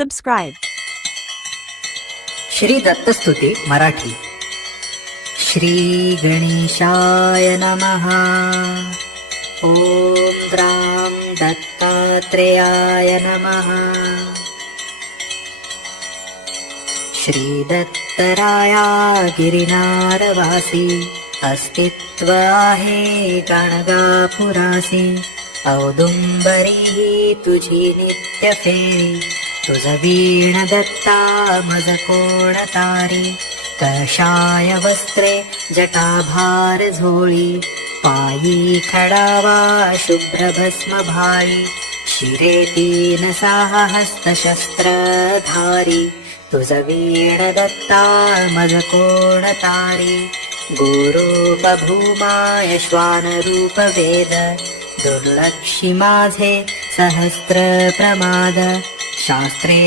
Subscribe. Shri दत्तस्तुती, Marathi. Shri गणेशाय नमः. ॐ द्रां दत्तात्रेयाय नमः. श्रीदत्तराया गिरिनारवासी अस्तित्व आहे गाणगापुरासी औदुंबरी तुझी नित्य तुज वीणदत्ता मधकोणतारे कषाय वस्त्रे जटाभारझोळि पायी खडा वा शुभ्रभस्मभाई क्षिरे दीनसाहस्तशस्त्रधारी तुज वीणदत्ता मदकोणतारे गुरूपभूमाय श्वानरूप वेद दुर्लक्ष्माधे माझे सहस्रप्रमाद शास्त्रे